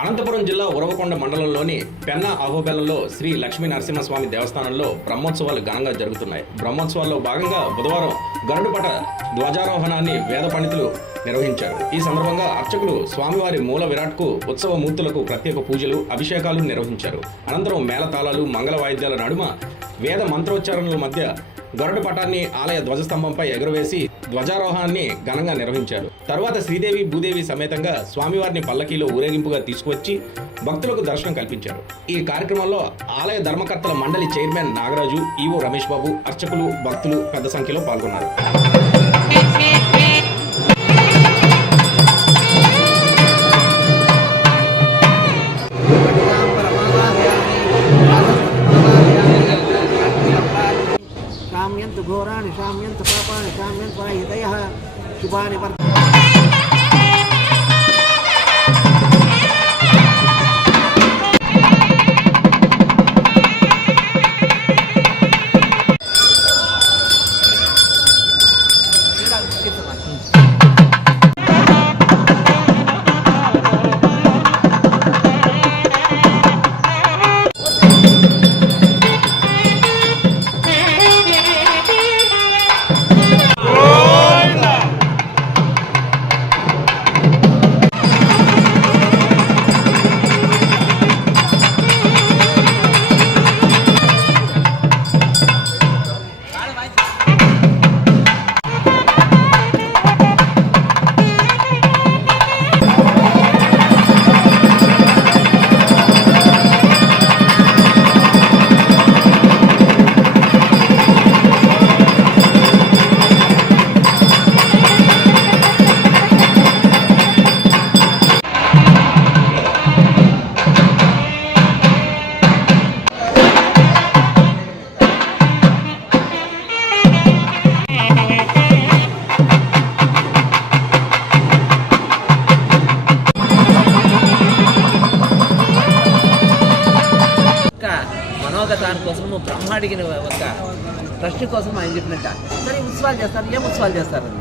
అనంతపురం జిల్లా ఉరవకొండ మండలంలోని పెన్నా అహోబెల్లంలో శ్రీ లక్ష్మీ నరసింహస్వామి దేవస్థానంలో బ్రహ్మోత్సవాలు ఘనంగా జరుగుతున్నాయి. బ్రహ్మోత్సవాల్లో భాగంగా బుధవారం గరుడుపట ధ్వజారోహణాన్ని వేద పండితులు నిర్వహించారు. ఈ సందర్భంగా అర్చకులు స్వామివారి మూల విరాట్కు ఉత్సవ మూర్తులకు ప్రత్యేక పూజలు, అభిషేకాలు నిర్వహించారు. అనంతరం మేళతాళాలు, మంగళ వాయిద్యాల నడుమ వేద మంత్రోచ్చారణల మధ్య గరుడ పటాన్ని ఆలయ ధ్వజస్తంభంపై ఎగురవేసి ధ్వజారోహణాన్ని ఘనంగా నిర్వహించారు. తరువాత శ్రీదేవి, భూదేవి సమేతంగా స్వామివారిని పల్లకీలో ఊరేగింపుగా తీసుకువచ్చి భక్తులకు దర్శనం కల్పించారు. ఈ కార్యక్రమంలో ఆలయ ధర్మకర్తల మండలి చైర్మన్ నాగరాజు, ఈవో రమేష్ బాబు, అర్చకులు, భక్తులు పెద్ద సంఖ్యలో పాల్గొన్నారు. శామ్యంతు ఘోరాణి శామ్యంతు పాపాని శామ్యంతు హితయః శుభాని మనోగతాని కోసం నువ్వు బ్రహ్మ అడిగిన ఒక ప్రశ్న కోసం ఆయన చెప్పినట్ట. సరే ఉత్సవాలు చేస్తారు, ఏం ఉత్సవాలు చేస్తారని